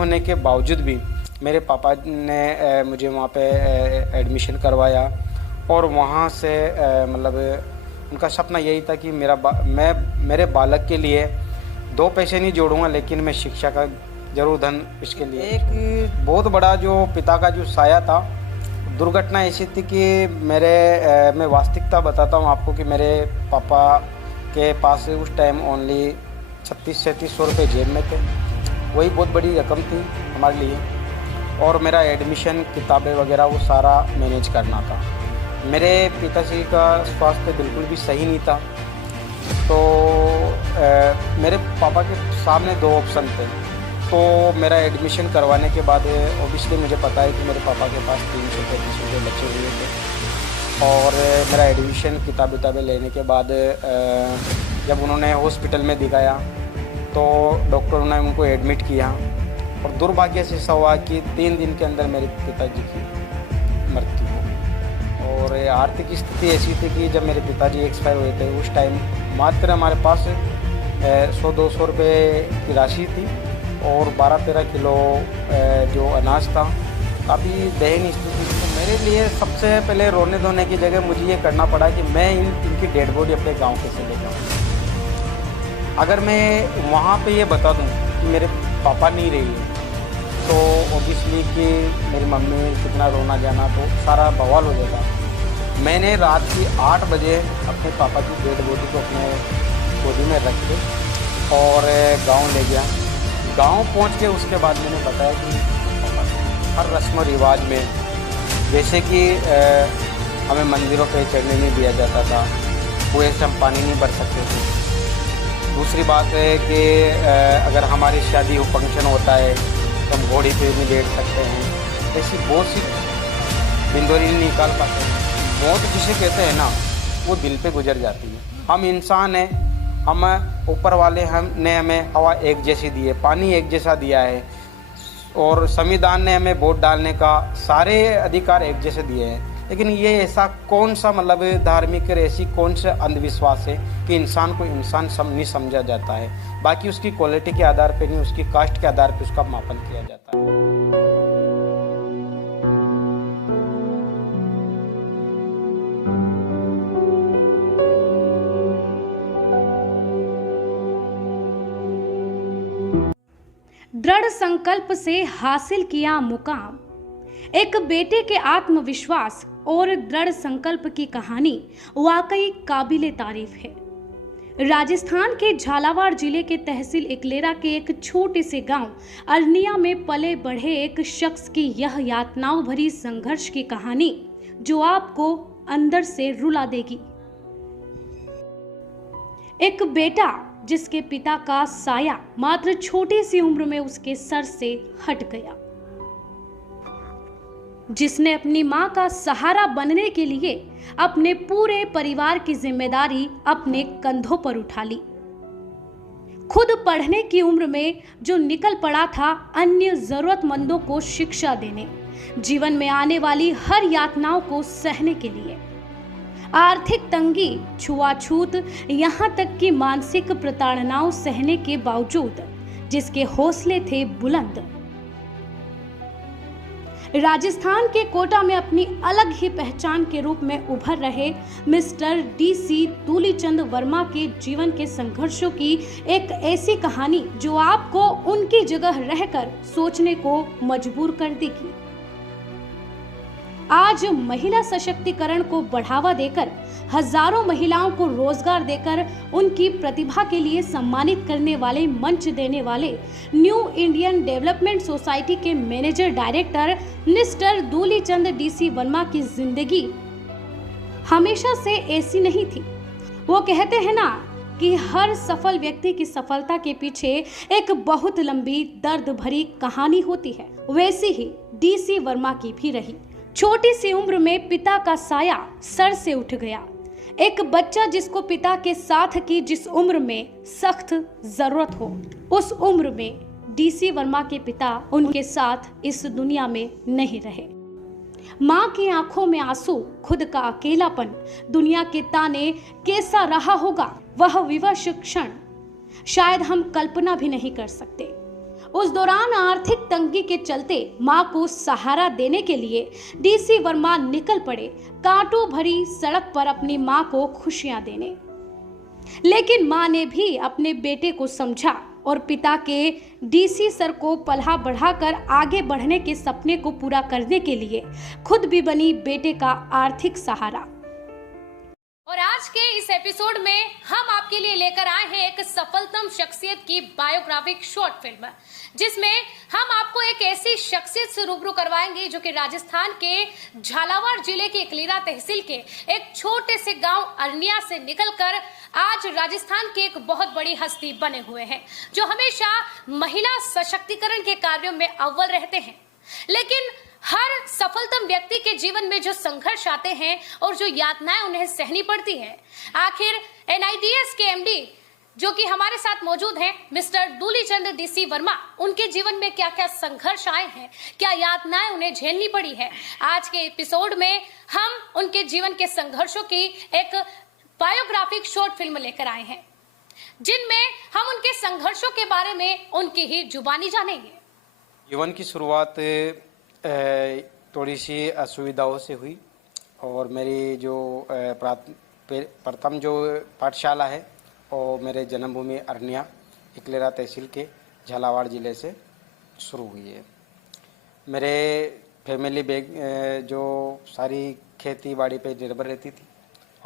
होने के बावजूद भी मेरे पापा ने मुझे वहाँ पे एडमिशन करवाया और वहाँ से मतलब उनका सपना यही था कि मैं मेरे बालक के लिए 2 पैसे नहीं जोड़ूंगा, लेकिन मैं शिक्षा का जरूर धन इसके लिए। एक बहुत बड़ा जो पिता का जो साया था, दुर्घटना ऐसी थी कि मैं वास्तविकता बताता हूँ आपको कि मेरे पापा के पास उस टाइम ओनली 3600-3700 रुपये जेब में थे। वही बहुत बड़ी रकम थी हमारे लिए, और मेरा एडमिशन, किताबें वगैरह वो सारा मैनेज करना था। मेरे पिताजी का स्वास्थ्य बिल्कुल भी सही नहीं था, तो मेरे पापा के सामने 2 ऑप्शन थे। तो मेरा एडमिशन करवाने के बाद ओबियसली मुझे पता है कि मेरे पापा के पास 335 रुपये बचे हुए थे, और मेरा एडमिशन, किताबें लेने के बाद जब उन्होंने हॉस्पिटल में दिखाया तो डॉक्टरों ने उनको एडमिट किया, और दुर्भाग्य से ऐसा हुआ कि 3 दिन के अंदर मेरे पिताजी की मृत्यु हो गई। और आर्थिक स्थिति ऐसी थी कि जब मेरे पिताजी एक्सपायर हुए थे उस टाइम मात्र हमारे पास 100-200 रुपये की राशि थी, और 12-13 किलो जो अनाज था। काफ़ी दयनीय स्थिति थी। तो मेरे लिए सबसे पहले रोने धोने की जगह मुझे ये करना पड़ा कि मैं इनकी डेड बॉडी अपने गांव कैसे ले जाऊँ। अगर मैं वहाँ पे ये बता दूँ कि मेरे पापा नहीं रही है, तो ओबियसली कि मेरी मम्मी कितना रोना जाना, तो सारा बवाल हो जाता। मैंने रात की 8 बजे अपने पापा की डेड बॉडी को अपने गोदी में रख के और गांव ले गया। गांव पहुंच के उसके बाद मैंने बताया कि हर रस्म रिवाज में, जैसे कि हमें मंदिरों पे चढ़ने नहीं दिया जाता था, कुएं से हम पानी नहीं भर सकते थे। दूसरी बात है कि अगर हमारी शादी हो, फंक्शन होता है, तो हम घोड़ी पे नहीं बैठ सकते हैं। ऐसी बहुत सी बिंदोरी नहीं निकाल पाते हैं। मौत जिसे कहते हैं ना, वो दिल पे गुजर जाती है। हम इंसान हैं, हम ऊपर वाले ने हमें हवा एक जैसी दी है, पानी एक जैसा दिया है, और संविधान ने हमें वोट डालने का सारे अधिकार एक जैसे दिए हैं। लेकिन ये ऐसा कौन सा मतलब धार्मिक ऐसी कौन सा अंधविश्वास है कि इंसान को इंसान नहीं समझा जाता है। बाकी उसकी क्वालिटी के आधार पे नहीं, उसकी कास्ट के आधार पे उसका मापन किया जाता है। दृढ़ संकल्प से हासिल किया मुकाम। एक बेटे के आत्मविश्वास और दृढ़ संकल्प की कहानी वाकई काबिले तारीफ है। राजस्थान के झालावाड़ जिले के तहसील इकलेरा के एक छोटे से गांव अरनिया में पले बढ़े एक शख्स की यह यातनाओं भरी संघर्ष की कहानी जो आपको अंदर से रुला देगी। एक बेटा जिसके पिता का साया मात्र छोटी सी उम्र में उसके सर से हट गया, जिसने अपनी मां का सहारा बनने के लिए अपने पूरे परिवार की जिम्मेदारी अपने कंधों पर उठा ली। खुद पढ़ने की उम्र में जो निकल पड़ा था अन्य जरूरतमंदों को शिक्षा देने, जीवन में आने वाली हर यातनाओं को सहने के लिए। आर्थिक तंगी, छुआछूत, यहाँ तक कि मानसिक प्रताड़नाओं सहने के बावजूद जिसके हौसले थे बुलंद, राजस्थान के कोटा में अपनी अलग ही पहचान के रूप में उभर रहे मिस्टर DC दूलीचंद वर्मा के जीवन के संघर्षों की एक ऐसी कहानी जो आपको उनकी जगह रहकर सोचने को मजबूर कर देगी। आज महिला सशक्तिकरण को बढ़ावा देकर हजारों महिलाओं को रोजगार देकर उनकी प्रतिभा के लिए सम्मानित करने वाले, मंच देने वाले न्यू इंडियन डेवलपमेंट सोसाइटी के manager director mister Dulichand DC Verma की जिंदगी हमेशा से ऐसी नहीं थी। वो कहते हैं ना कि हर सफल व्यक्ति की सफलता के पीछे एक बहुत लंबी दर्द भरी कहानी होती है, वैसी ही DC वर्मा की भी रही। छोटी सी उम्र में पिता का साया सर से उठ गया। एक बच्चा जिसको पिता के साथ की जिस उम्र में सख्त जरूरत हो, उस उम्र में DC वर्मा के पिता उनके साथ इस दुनिया में नहीं रहे। माँ की आंखों में आंसू, खुद का अकेलापन, दुनिया के ताने, कैसा रहा होगा वह विवश क्षण शायद हम कल्पना भी नहीं कर सकते। उस दौरान आर्थिक तंगी के चलते मां को सहारा देने के लिए डीसी वर्मा निकल पड़े कांटों भरी सड़क पर अपनी मां को खुशियां देने। लेकिन मां ने भी अपने बेटे को समझा और पिता के डीसी सर को पलहा बढ़ाकर आगे बढ़ने के सपने को पूरा करने के लिए खुद भी बनी बेटे का आर्थिक सहारा। और आज के इस एपिसोड में हम आपके लिए लेकर आए हैं एक सफलतम शख्सियत की बायोग्राफिक शॉर्ट फिल्म, जिसमें हम आपको एक ऐसी शख्सियत से रूबरू करवाएंगे जो कि राजस्थान के झालावाड़ जिले के इकलीरा तहसील के एक छोटे से गांव अरनिया से निकलकर आज राजस्थान की एक बहुत बड़ी हस्ती बने हुए हैं, जो हमेशा महिला सशक्तिकरण के कार्यों में अव्वल रहते हैं। लेकिन हर सफलतम व्यक्ति के जीवन में जो संघर्ष आते हैं और जो यातनाएं उन्हें सहनी पड़ती है, आखिर NIDS के MD जो कि हमारे साथ मौजूद हैं मिस्टर दूलीचंद DC वर्मा, उनके जीवन में क्या क्या संघर्ष आए हैं, क्या यातनाएं उन्हें झेलनी पड़ी है, आज के एपिसोड में हम उनके जीवन के संघर्षों की एक बायोग्राफिक शॉर्ट फिल्म लेकर आए हैं, जिनमें हम उनके संघर्षों के बारे में उनकी ही जुबानी जानेंगे। जीवन की शुरुआत थोड़ी सी असुविधाओं से हुई और मेरी जो प्रथम जो पाठशाला है और मेरे जन्मभूमि अरनिया इकलेरा तहसील के झालावाड़ ज़िले से शुरू हुई है। मेरे फैमिली जो सारी खेती बाड़ी पे निर्भर रहती थी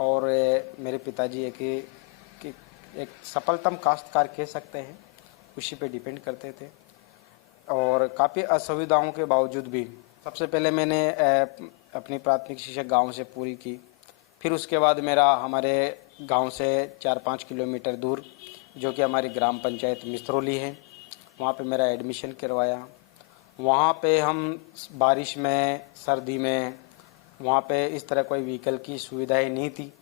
और मेरे पिताजी एक सफलतम काश्तकार कह सकते हैं, उसी पे डिपेंड करते थे और काफ़ी असुविधाओं के बावजूद भी सबसे पहले मैंने अपनी प्राथमिक शिक्षा गांव से पूरी की। फिर उसके बाद मेरा हमारे गांव से 4-5 किलोमीटर दूर जो कि हमारी ग्राम पंचायत मिस्त्रोली है, वहाँ पे मेरा एडमिशन करवाया। वहाँ पे हम बारिश में सर्दी में वहाँ पे इस तरह कोई व्हीकल की सुविधाएं नहीं थी,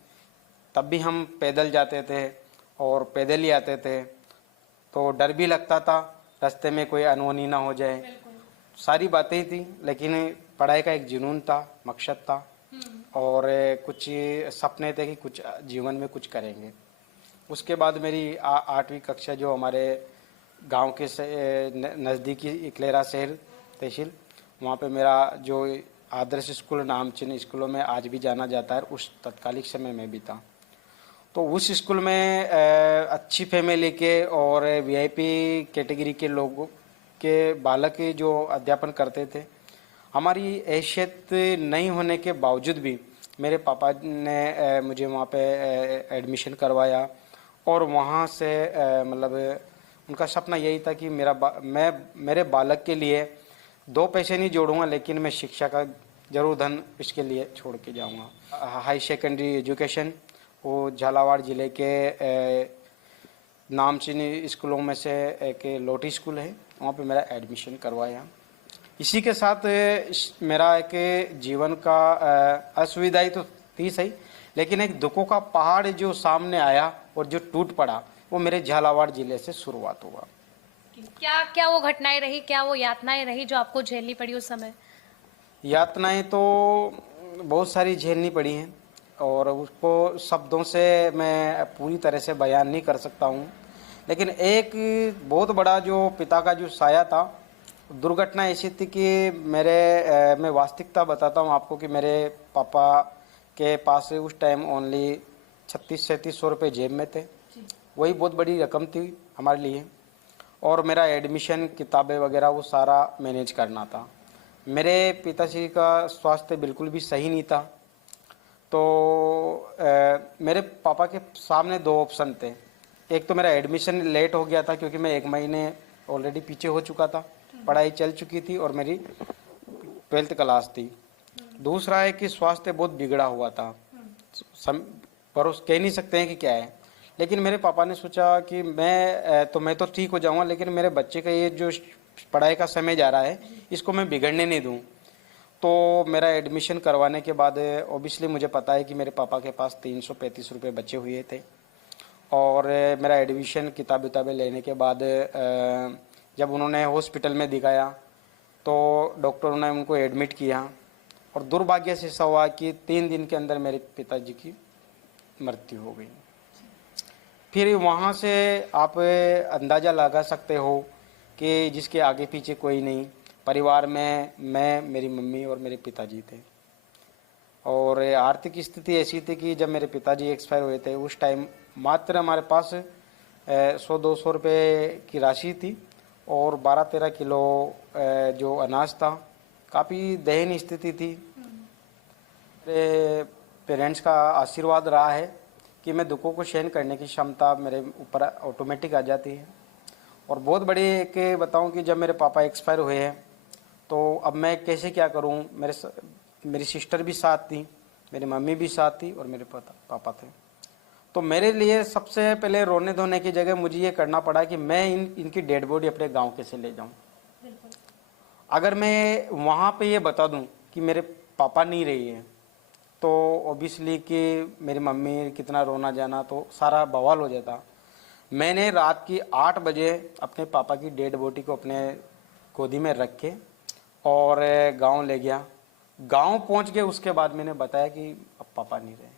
तब भी हम पैदल जाते थे और पैदल ही आते थे, तो डर भी लगता था रास्ते में कोई अनहोनी ना हो जाए। सारी बातें ही थी, लेकिन पढ़ाई का एक जुनून था, मकसद था और कुछ सपने थे कि कुछ जीवन में कुछ करेंगे। उसके बाद मेरी 8वीं कक्षा जो हमारे गांव के नज़दीकी इकलेरा शहर तहसील, वहाँ पे मेरा जो आदर्श स्कूल नामचीन स्कूलों में आज भी जाना जाता है, उस तत्कालिक समय में भी था। तो उस स्कूल में अच्छी फैमिली के और VIP कैटेगरी के लोगों के बालक जो अध्यापन करते थे, हमारी हैसियत नहीं होने के बावजूद भी मेरे पापा ने मुझे वहाँ पे एडमिशन करवाया और वहाँ से मतलब उनका सपना यही था कि मेरे बालक के लिए 2 पैसे नहीं जोड़ूंगा, लेकिन मैं शिक्षा का जरूर धन इसके लिए छोड़ के जाऊंगा। हाई सेकेंडरी एजुकेशन वो झालावाड़ ज़िले के नामचीन स्कूलों में से एक लोटी स्कूल है, वहाँ पे मेरा एडमिशन करवाया। इसी के साथ मेरा एक जीवन का असुविधाई तो थी सही, लेकिन एक दुखों का पहाड़ जो सामने आया और जो टूट पड़ा, वो मेरे झालावाड़ ज़िले से शुरुआत हुआ। क्या क्या वो घटनाएं रही, क्या वो यातनाएं रही जो आपको झेलनी पड़ी उस समय? यातनाएं तो बहुत सारी झेलनी पड़ी हैं और उसको शब्दों से मैं पूरी तरह से बयान नहीं कर सकता हूँ, लेकिन एक बहुत बड़ा जो पिता का जो साया था, दुर्घटना ऐसी थी कि मैं वास्तविकता बताता हूँ आपको कि मेरे पापा के पास उस टाइम ओनली 36-37 रुपये जेब में थे, वही बहुत बड़ी रकम थी हमारे लिए, और मेरा एडमिशन किताबें वगैरह वो सारा मैनेज करना था। मेरे पिताजी का स्वास्थ्य बिल्कुल भी सही नहीं था, तो मेरे पापा के सामने 2 ऑप्शन थे। एक तो मेरा एडमिशन लेट हो गया था क्योंकि मैं 1 महीने ऑलरेडी पीछे हो चुका था, पढ़ाई चल चुकी थी और मेरी 12th क्लास थी। दूसरा है कि स्वास्थ्य बहुत बिगड़ा हुआ था, पर कह नहीं सकते हैं कि क्या है, लेकिन मेरे पापा ने सोचा कि मैं तो ठीक हो जाऊंगा, लेकिन मेरे बच्चे का ये जो पढ़ाई का समय जा रहा है इसको मैं बिगड़ने नहीं दूं। तो मेरा एडमिशन करवाने के बाद ऑब्वियसली मुझे पता है कि मेरे पापा के पास 335 रुपये बचे हुए थे, और मेरा एडमिशन किताबें लेने के बाद जब उन्होंने हॉस्पिटल में दिखाया तो डॉक्टरों ने उनको एडमिट किया, और दुर्भाग्य से ऐसा हुआ कि 3 दिन के अंदर मेरे पिताजी की मृत्यु हो गई। फिर वहाँ से आप अंदाज़ा लगा सकते हो कि जिसके आगे पीछे कोई नहीं। परिवार में मैं, मेरी मम्मी और मेरे पिताजी थे। और आर्थिक स्थिति ऐसी थी कि जब मेरे पिताजी एक्सपायर हुए थे उस टाइम मात्र हमारे पास 100-200 रुपये की राशि थी और 12-13 किलो जो अनाज था। काफ़ी दयनीय स्थिति थी। मेरे पेरेंट्स का आशीर्वाद रहा है कि मैं दुखों को सहन करने की क्षमता मेरे ऊपर ऑटोमेटिक आ जाती है। और बहुत बड़ी एक बताऊं कि जब मेरे पापा एक्सपायर हुए हैं तो अब मैं कैसे क्या करूं। मेरी सिस्टर भी साथ थी, मेरी मम्मी भी साथ थी और मेरे पापा थे। तो मेरे लिए सबसे पहले रोने धोने की जगह मुझे ये करना पड़ा कि मैं इनकी डेड बॉडी अपने गांव कैसे ले जाऊं। अगर मैं वहाँ पे ये बता दूं कि मेरे पापा नहीं रही है तो ऑब्वियसली कि मेरी मम्मी कितना रोना जाना, तो सारा बवाल हो जाता। मैंने रात की 8 बजे अपने पापा की डेड बॉडी को अपने गोदी में रख के और गांव ले गया। गांव पहुंच के उसके बाद मैंने बताया कि अब पापा नहीं रहे।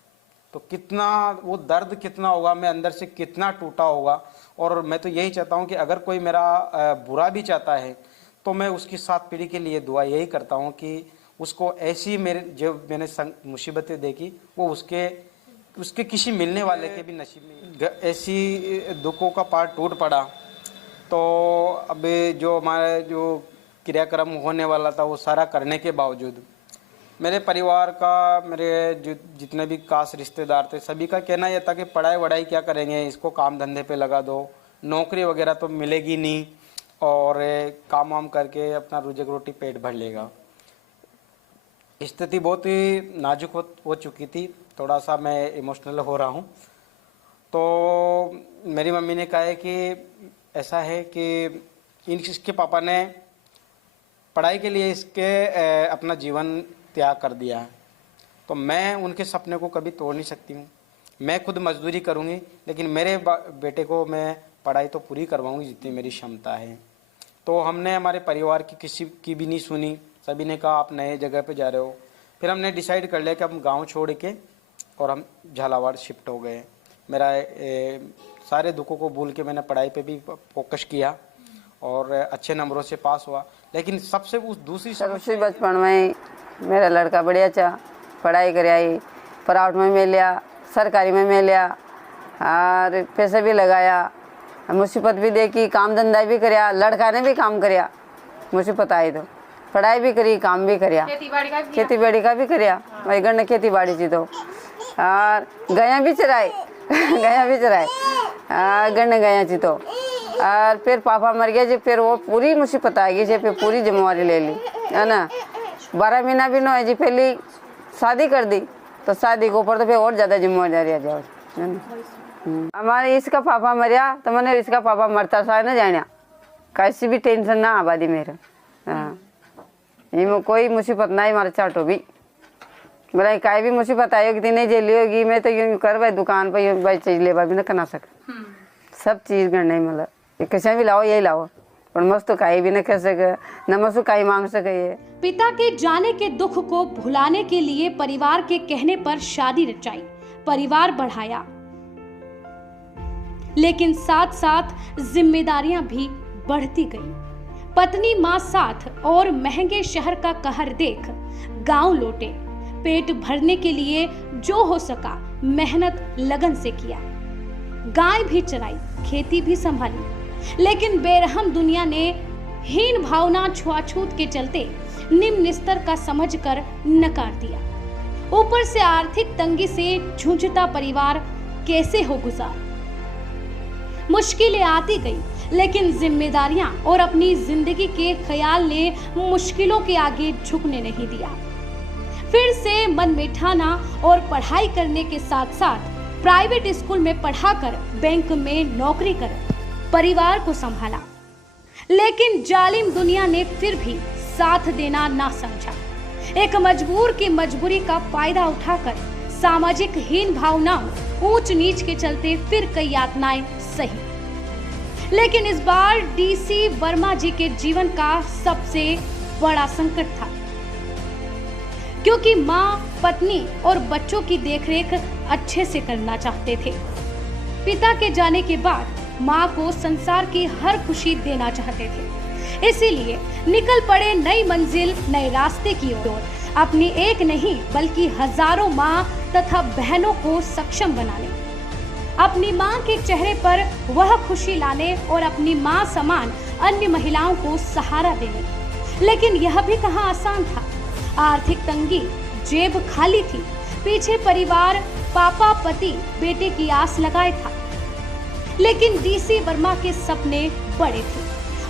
तो कितना वो दर्द कितना होगा, मैं अंदर से कितना टूटा होगा। और मैं तो यही चाहता हूं कि अगर कोई मेरा बुरा भी चाहता है तो मैं उसकी 7 पीढ़ी के लिए दुआ यही करता हूं कि उसको ऐसी मेरे जो मैंने मुसीबतें देखी वो उसके किसी मिलने वाले के भी नसीब में ऐसी दुखों का पार टूट पड़ा। तो अब जो हमारा जो क्रियाक्रम होने वाला था वो सारा करने के बावजूद मेरे परिवार का, मेरे जितने भी खास रिश्तेदार थे, सभी का कहना यह था कि पढ़ाई वढ़ाई क्या करेंगे, इसको काम धंधे पे लगा दो, नौकरी वगैरह तो मिलेगी नहीं और काम वाम करके अपना रोजी रोटी पेट भर लेगा। स्थिति बहुत ही नाजुक हो चुकी थी। थोड़ा सा मैं इमोशनल हो रहा हूँ। तो मेरी मम्मी ने कहा है कि ऐसा है कि इसके पापा ने पढ़ाई के लिए इसके अपना जीवन त्याग कर दिया है, तो मैं उनके सपने को कभी तोड़ नहीं सकती हूँ। मैं खुद मजदूरी करूँगी लेकिन मेरे बेटे को मैं पढ़ाई तो पूरी करवाऊँगी जितनी मेरी क्षमता है। तो हमने हमारे परिवार की किसी की भी नहीं सुनी। सभी ने कहा आप नए जगह पे जा रहे हो। फिर हमने डिसाइड कर लिया कि हम गांव छोड़ के और हम झालावाड़ शिफ्ट हो गए। मेरा सारे दुखों को भूल के मैंने पढ़ाई पे भी फोकस किया और अच्छे नंबरों से पास हुआ। लेकिन सबसे दूसरी बचपन में मेरा लड़का बढ़िया चा पढ़ाई कर आई, प्राइवेट में मिल लिया, सरकारी में मिल लिया और पैसे भी लगाया, मुसीबत भी देखी, काम धंधा भी कराया, लड़का ने भी काम कराया, मुसीबत आई तो पढ़ाई भी करी, काम भी कराया, खेती बाड़ी का भी कराया। भाई घर ने खेती बाड़ी थी तो और गया भी चराए गया भी चराए घर ने गया थी तो। और फिर पापा मर गया जी, फिर वो पूरी मुसीबत आ गई जी, फिर पूरी जिम्मेवारी ले ली है ना। 12 महीना भी न है जी, पहले शादी कर दी तो शादी के ऊपर तो फिर और ज़्यादा जिम्मेदारी आ जाओ है ना। हमारे इसका पापा मरिया तो मैंने इसका पापा मरता सा ना जाना, कैसी भी टेंशन ना आबादी मेरा। हाँ ये कोई मुसीबत ना ही मारे चाटो भी बोला काई भी मुसीबत आई होगी नहीं झेली होगी। मैं तो यूँ कर भाई दुकान पर यूँ भाई चीज लेवा भी ना कना सक सब चीज़ करना ही मतलब कैसे भी लाओ यही लाओ और मस्त तो काई भी ना कह सके न मस्त काई मांग सके। ये पिता के जाने के दुख को भुलाने के लिए परिवार के कहने पर शादी रचाई, परिवार बढ़ाया, लेकिन साथ साथ जिम्मेदारियां भी बढ़ती गई। पत्नी मां साथ और महंगे शहर का कहर देख गांव लौटे। पेट भरने के लिए जो हो सका मेहनत लगन से किया, गाय भी चराई, खेती भी संभाली, लेकिन बेरहम दुनिया ने हीन भावना छुआछूत के चलते निम्न स्तर का समझकर नकार दिया। ऊपर से आर्थिक तंगी से जूझता परिवार कैसे हो गुजार। मुश्किलें आती गई लेकिन जिम्मेदारियां और अपनी जिंदगी के ख्याल ने मुश्किलों के आगे झुकने नहीं दिया। फिर से मन मिठाना और पढ़ाई करने के साथ साथ प्राइवेट स्कूल में पढ़ाकर बैंक में नौकरी कर परिवार को संभाला, लेकिन जालिम दुनिया ने फिर भी साथ देना ना समझा। एक मजबूर की मजबूरी का फायदा उठाकर सामाजिक हीन भावनाओं, ऊंच नीच के चलते फिर कई यातनाएं सही। लेकिन इस बार डीसी वर्मा जी के जीवन का सबसे बड़ा संकट था, क्योंकि मां, पत्नी और बच्चों की देखरेख अच्छे से करना चाहते थे। पिता के जाने के बाद माँ को संसार की हर खुशी देना चाहते थे। इसीलिए निकल पड़े नई मंजिल, नए रास्ते की ओर, अपनी एक नहीं बल्कि हजारों माँ तथा बहनों को सक्षम बनाने, अपनी माँ के चेहरे पर वह खुशी लाने और अपनी माँ समान अन्य महिलाओं को सहारा देने। लेकिन यह भी कहाँ आसान था। आर्थिक तंगी, जेब खाली थी, पीछे परिवार, पापा, पति, बेटे की आस लगाए था। लेकिन डीसी वर्मा के सपने बड़े थे।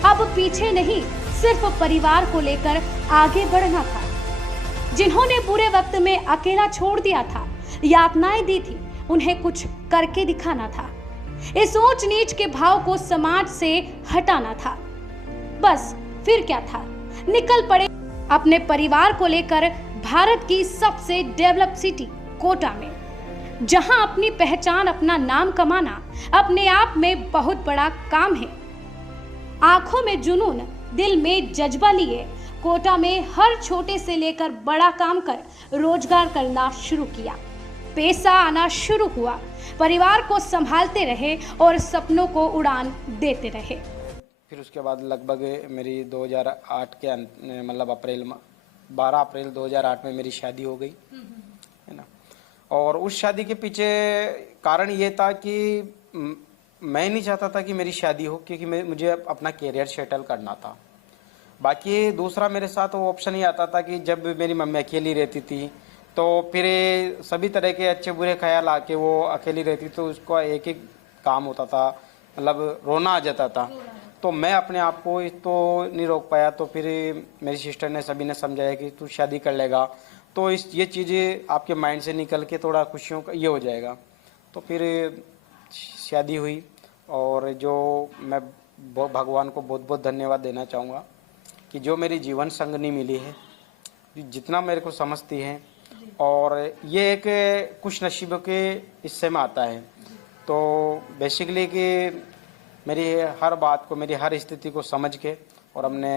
अब पीछे नहीं, सिर्फ परिवार को लेकर आगे बढ़ना था। जिन्होंने बुरे वक्त में अकेला छोड़ दिया था, यातनाएं दी थी, उन्हें कुछ करके दिखाना था। इस ऊंच नीच के भाव को समाज से हटाना था। बस फिर क्या था, निकल पड़े अपने परिवार को लेकर भारत की सबसे डेवलप सिटी कोटा में, जहां अपनी पहचान, अपना नाम कमाना अपने आप में बहुत बड़ा काम है। आंखों में जुनून, दिल में जज्बा लिए कोटा में हर छोटे से लेकर बड़ा काम कर रोजगार करना शुरू किया। पैसा आना शुरू हुआ, परिवार को संभालते रहे और सपनों को उड़ान देते रहे। फिर उसके बाद लगभग मेरी 2008 के मतलब 12 अप्रैल 2008 में मेरी शादी हो गई, है ना। और उस शादी के पीछे कारण ये था कि मैं नहीं चाहता था कि मेरी शादी हो, क्योंकि मुझे अपना कैरियर सेटल करना था। बाकी दूसरा मेरे साथ वो ऑप्शन ही आता था कि जब मेरी मम्मी अकेली रहती थी तो फिर सभी तरह के अच्छे बुरे ख्याल आके वो अकेली रहती, तो उसका एक एक काम होता था, मतलब रोना आ जाता था। तो मैं अपने आप को तो नहीं रोक पाया। तो फिर मेरी सिस्टर ने, सभी ने समझाया कि तू शादी कर लेगा तो ये चीज़ें आपके माइंड से निकल के थोड़ा खुशियों का ये हो जाएगा। तो फिर शादी हुई। और जो मैं भगवान को बहुत बहुत धन्यवाद देना चाहूँगा कि जो मेरी जीवन संगनी मिली है, जितना मेरे को समझती है, और ये एक खुश नसीबों के हिस्से में आता है। तो बेसिकली कि मेरी हर बात को, मेरी हर स्थिति को समझ के और हमने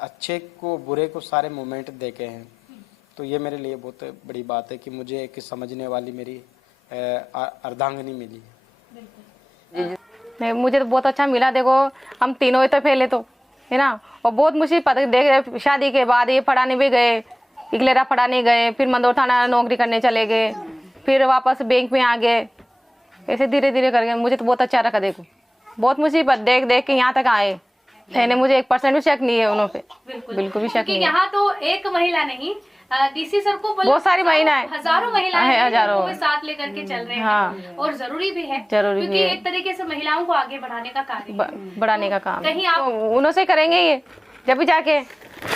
अच्छे को बुरे को सारे मोमेंट देखे हैं। तो ये मेरे लिए बहुत बड़ी बात है कि मुझे एक समझने वाली मेरी अर्धांगिनी मिली है। नहीं, मुझे तो बहुत अच्छा मिला। देखो हम तीनों ही तो पहले तो, है ना, और बहुत मुसीबत देख, शादी के बाद ये पढ़ाने भी गए, इकलेरा पढ़ाने गए, फिर मंदोर थाना नौकरी करने चले गए, फिर वापस बैंक में आ गए। ऐसे धीरे धीरे करके मुझे तो बहुत अच्छा रखा। देखो बहुत मुसीबत देख देख के यहाँ तक आए थे। मुझे 1% भी शक नहीं है उन्हों पे, बिल्कुल भी शक नहीं है। यहाँ तो एक महिला नहीं, डीसी सर को बहुत सारी महिलाएं, हजारों महिलाएं हजारों को साथ लेकर के चल रहे हैं। हाँ। और जरूरी भी है, जरूरी क्योंकि एक तरीके से महिलाओं को आगे बढ़ाने का कार्य, बढ़ाने का काम कहीं आप उन्हों से करेंगे ये, जब भी जाके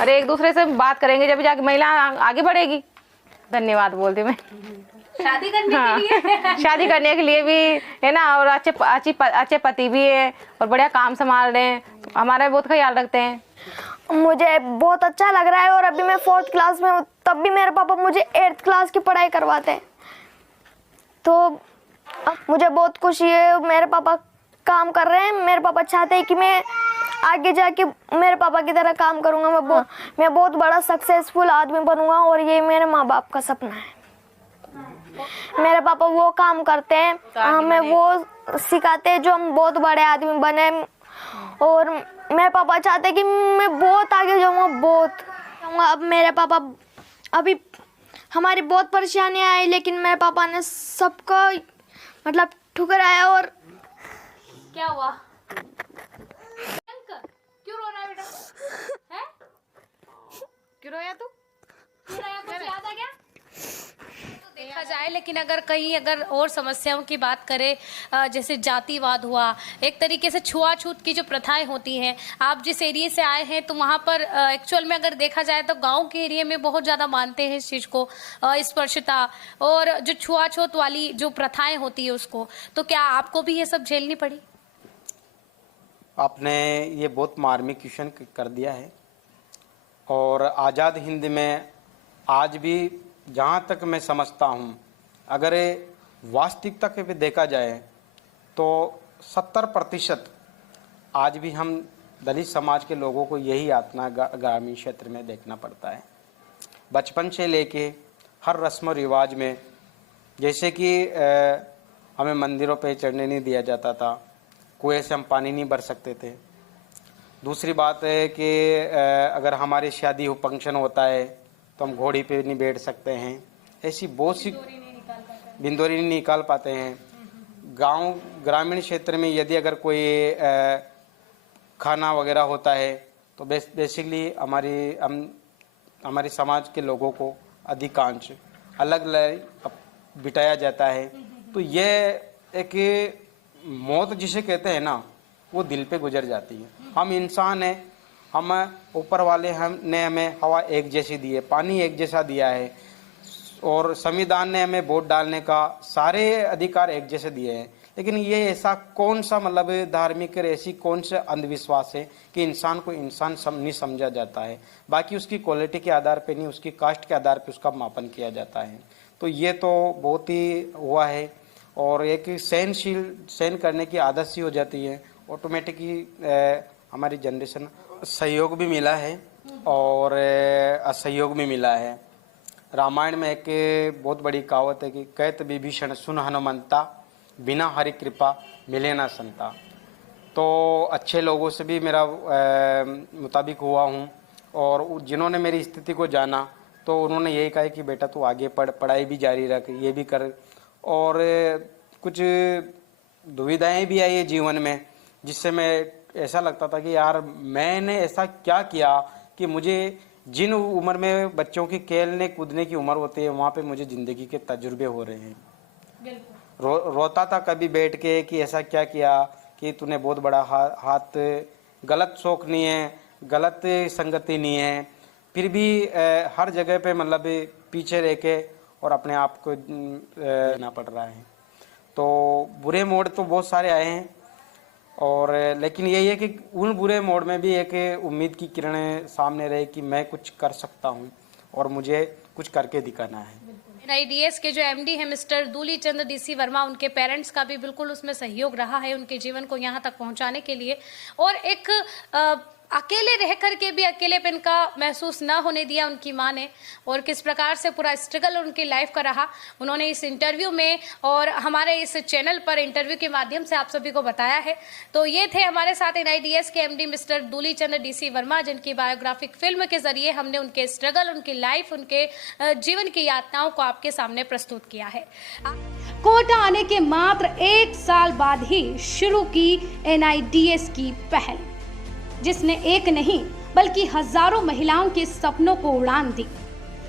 अरे एक दूसरे से बात करेंगे, जब भी जाके महिला आगे बढ़ेगी। धन्यवाद बोलती मैं। शादी करने हाँ, के लिए शादी करने के लिए भी, है ना, और अच्छे पति भी है और बढ़िया काम संभाल रहे हैं, हमारा बहुत ख्याल रखते हैं। मुझे बहुत अच्छा लग रहा है। और अभी मैं 4th क्लास में हूँ, तब भी मेरे पापा मुझे 8th क्लास की पढ़ाई करवाते हैं। तो मुझे बहुत खुशी है, मेरे पापा काम कर रहे हैं। मेरे पापा चाहते हैं कि मैं आगे जाके मेरे पापा की तरह काम करूँगा, मैं बहुत बड़ा सक्सेसफुल आदमी बनूँगा। और ये मेरे माँ बाप का सपना है। मेरे पापा वो काम करते हैं, हमें वो सिखाते हैं जो हम बहुत बड़े आदमी बने। और मेरे पापा चाहते हैं कि मैं बहुत आगे जाऊँगा, बहुत। अब मेरे पापा, अभी हमारी बहुत परेशानियाँ आई, लेकिन मेरे पापा ने सबका मतलब ठुकराया। और क्या हुआ? क्यों रो रहा है बेटा? हैं? क्यों रोया तू? क्यों रोया? कुछ याद आ गया? देखा जाए, लेकिन अगर और समस्याओं की बात करें, जैसे जातिवाद हुआ, एक तरीके से छुआछूत की जो प्रथाएं होती हैं, आप जिस एरिया से आए हैं तो वहाँ पर एक्चुअल में अगर देखा जाए तो गांव के एरिया में बहुत ज़्यादा मानते हैं इस चीज़ को, स्पर्शता और जो छुआछूत वाली जो प्रथाएं होती है उसको। तो क्या आपको भी ये सब झेलनी पड़ी? आपने ये बहुत मार्मिक क्वेश्चन कर दिया है। और आज़ाद हिंद में आज भी जहाँ तक मैं समझता हूँ, अगर वास्तविकता के भी देखा जाए तो 70% आज भी हम दलित समाज के लोगों को यही यातना ग्रामीण क्षेत्र में देखना पड़ता है। बचपन से लेके हर रस्म रिवाज में, जैसे कि हमें मंदिरों पे चढ़ने नहीं दिया जाता था, कुएं से हम पानी नहीं भर सकते थे। दूसरी बात है कि अगर हमारी शादी हो, फंक्शन होता है तो हम घोड़ी पे नहीं बैठ सकते हैं। ऐसी बहुत सी बिंदोरी नहीं निकाल पाते हैं। ग्रामीण क्षेत्र में यदि अगर कोई खाना वगैरह होता है तो बेसिकली हमारे समाज के लोगों को अधिकांश अलग अलग बिठाया जाता है। तो ये एक मौत जिसे कहते हैं ना, वो दिल पे गुजर जाती है। हम इंसान हैं, हम ऊपर वाले ने हमें हवा एक जैसी दी है, पानी एक जैसा दिया है, और संविधान ने हमें वोट डालने का सारे अधिकार एक जैसे दिए हैं। लेकिन ये ऐसा कौन सा मतलब धार्मिक ऐसी कौन सा अंधविश्वास है कि इंसान को इंसान नहीं समझा जाता है, बाकी उसकी क्वालिटी के आधार पे नहीं, उसकी कास्ट के आधार पे उसका मापन किया जाता है। तो ये तो बहुत ही हुआ है, और एक सहन करने की आदत सी हो जाती है ऑटोमेटिकली। हमारी जनरेशन सहयोग भी मिला है और असहयोग भी मिला है। रामायण में एक बहुत बड़ी कहावत है कि कहत विभीषण सुन हनुमंता, बिना हरि कृपा मिले ना संता। तो अच्छे लोगों से भी मेरा मुताबिक हुआ हूँ, और जिन्होंने मेरी स्थिति को जाना तो उन्होंने यही कहा कि बेटा तू आगे पढ़ाई भी जारी रख, ये भी कर। और कुछ दुविधाएं भी आई है जीवन में, जिससे मैं ऐसा लगता था कि यार मैंने ऐसा क्या किया कि मुझे जिन उम्र में बच्चों की खेलने कूदने की उम्र होती है वहाँ पे मुझे ज़िंदगी के तजुर्बे हो रहे हैं। रोता था कभी बैठ के कि ऐसा क्या किया कि तूने बहुत बड़ा हाथ, गलत शौक नहीं है, गलत संगति नहीं है, फिर भी हर जगह पे मतलब पीछे रह के और अपने आप को ना पड़ रहा है। तो बुरे मोड़ तो बहुत सारे आए हैं, और लेकिन यही है कि उन बुरे मोड़ में भी एक उम्मीद की किरणें सामने रहे कि मैं कुछ कर सकता हूँ और मुझे कुछ करके दिखाना है। NIDS के जो MD हैं मिस्टर दूली चंद DC वर्मा, उनके पेरेंट्स का भी बिल्कुल उसमें सहयोग रहा है उनके जीवन को यहाँ तक पहुँचाने के लिए, और एक अकेले रह कर के भी अकेलेपन का महसूस ना होने दिया उनकी माँ ने, और किस प्रकार से पूरा स्ट्रगल उनकी लाइफ का रहा उन्होंने इस इंटरव्यू में और हमारे इस चैनल पर इंटरव्यू के माध्यम से आप सभी को बताया है। तो ये थे हमारे साथ NIDS के MD मिस्टर दूली चंद DC वर्मा, जिनकी बायोग्राफिक फिल्म के जरिए हमने उनके स्ट्रगल, उनकी लाइफ, उनके जीवन की यातनाओं को आपके सामने प्रस्तुत किया है। कोटा आने के मात्र 1 साल बाद ही शुरू की NIDS की पहल, जिसने एक नहीं बल्कि हजारों महिलाओं के सपनों को उड़ान दी,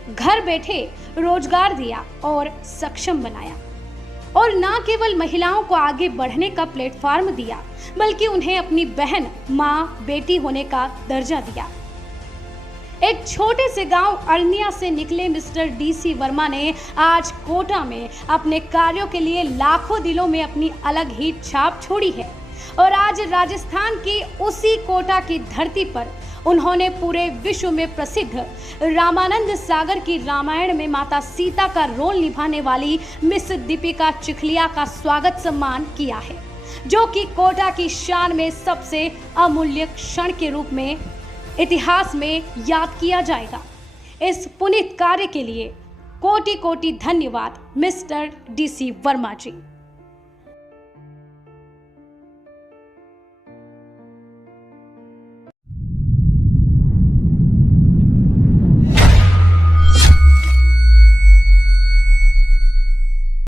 घर बैठे रोजगार दिया और सक्षम बनाया, और न केवल महिलाओं को आगे बढ़ने का प्लेटफॉर्म दिया बल्कि उन्हें अपनी बहन, माँ, बेटी होने का दर्जा दिया। एक छोटे से गांव अरनिया से निकले मिस्टर DC वर्मा ने आज कोटा में अपने कार्यों के लिए लाखों दिलों में अपनी अलग ही छाप छोड़ी है, और आज राजस्थान की उसी कोटा की धरती पर उन्होंने पूरे विश्व में प्रसिद्ध रामानंद सागर की रामायण में माता सीता का रोल निभाने वाली मिस दीपिका चिखलिया का स्वागत सम्मान किया है, जो कि कोटा की शान में सबसे अमूल्य क्षण के रूप में इतिहास में याद किया जाएगा। इस पुनीत कार्य के लिए कोटि कोटि धन्यवाद मिस्टर DC वर्मा जी।